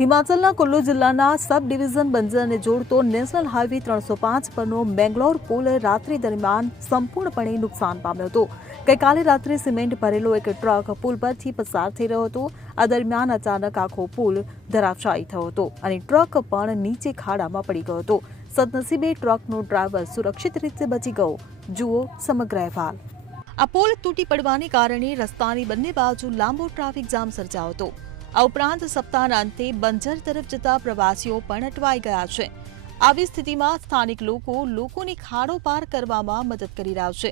હિમાચલના કુલ્લુ જિલ્લાના સબ ડિવિઝન બંજરને જોડતો national highway 305 પરનો મેંગલોર પુલ રાત્રિ દરમિયાન સંપૂર્ણપણે નુકસાન પામ્યો હતો। ગઈકાલે રાત્રે સિમેન્ટ ભરેલો એક ટ્રક પુલ પરથી પસાર થઈ રહ્યો હતો। આ દરમિયાન અચાનક આખો પુલ ધરાશાયી થયો હતો અને ટ્રક પણ નીચે ખાડામાં પડી ગયો હતો। સદનસીબે ટ્રકનો ડ્રાઈવર સુરક્ષિત રીતે બચી ગયો। જુઓ સમગ્ર અહેવાલ। આ પુલ તૂટી પડવાને કારણે રસ્તાની બંને બાજુ લાંબો ટ્રાફિક જામ સર્જાયો હતો। આ ઉપરાંત સપ્તાહના અંતે બંજર તરફ જતા પ્રવાસીઓ પણ અટવાઈ ગયા છે। આવી સ્થિતિમાં સ્થાનિક લોકોની ખાડો પાર કરવામાં મદદ કરી રહ્યા છે।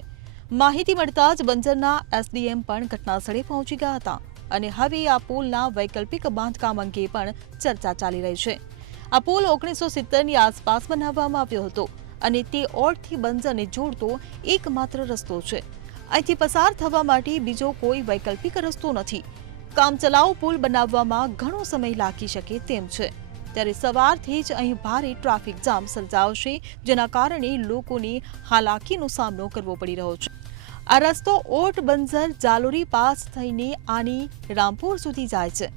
માહિતી મળતા જ બંજરના એસડીએમ પણ ઘટનાસ્થળે પહોંચી ગયા હતા અને હવે આ પુલના વૈકલ્પિક બાંધકામ અંગે પણ ચર્ચા ચાલી રહી છે। આ પુલ 1970ની આસપાસ બનાવવામાં આવ્યો હતો અને તે ઓડથી બંજરને જોડતો એકમાત્ર રસ્તો છે। અહીંથી પસાર થવા માટે બીજો કોઈ વૈકલ્પિક રસ્તો નથી। કામચલાઉ પુલ બનાવવામાં ઘણો સમય લાગી શકે તેમ છે, ત્યારે સવારથી જ અહીં ભારે ટ્રાફિક જામ સર્જાશે, જેના કારણે લોકોને હાલાકીનો સામનો કરવો પડી રહ્યો છે। આ રસ્તો ઓટ બંજર જાલોરી પાસ થઈને આની રામપુર સુધી જાય છે।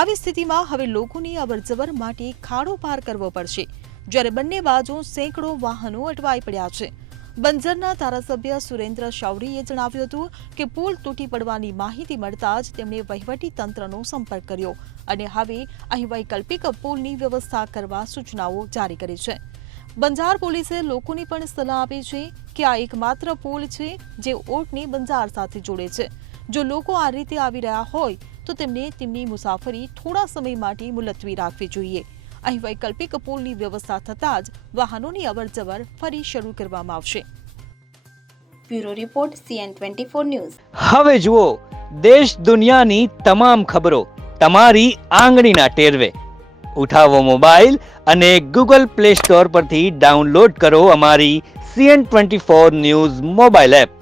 આવી સ્થિતિમાં હવે લોકોની અવરજવર માટે ખાડો પાર કરવો પડશે, જ્યારે બંને બાજુ સેંકડો વાહનો અટવાઈ પડ્યા છે। બંજરના ધારાસભ્ય સુરેન્દ્ર શૌરીએ જણાવ્યું હતું કે પુલ તૂટી પડવાની માહિતી મળતા જ તેમણે વહીવટી તંત્રનો સંપર્ક કર્યો અને હવે અહીં વૈકલ્પિક પુલની વ્યવસ્થા કરવા સૂચનાઓ જારી કરી છે। બંજાર પોલીસે લોકોને પણ સલાહ આપી છે કે આ એકમાત્ર પુલ છે જે ઓટને બંજાર સાથે જોડે છે। જો લોકો આ રીતે આવી રહ્યા હોય તો તેમને તેમની મુસાફરી થોડા સમય માટે મુલતવી રાખવી જોઈએ। અહીં વૈકલ્પિક પુલની વ્યવસ્થા થતાં જ વાહનોની અવરજવર ફરી શરૂ કરવામાં આવશે। Bureau report CN24 news. હવે જુઓ દેશ દુનિયાની તમામ ખબરો તમારી આંગળીના ટેરવે। ઉઠાવો મોબાઈલ અને Google Play Store પરથી ડાઉનલોડ કરો અમારી CN24 ન્યૂઝ મોબાઈલ એપ।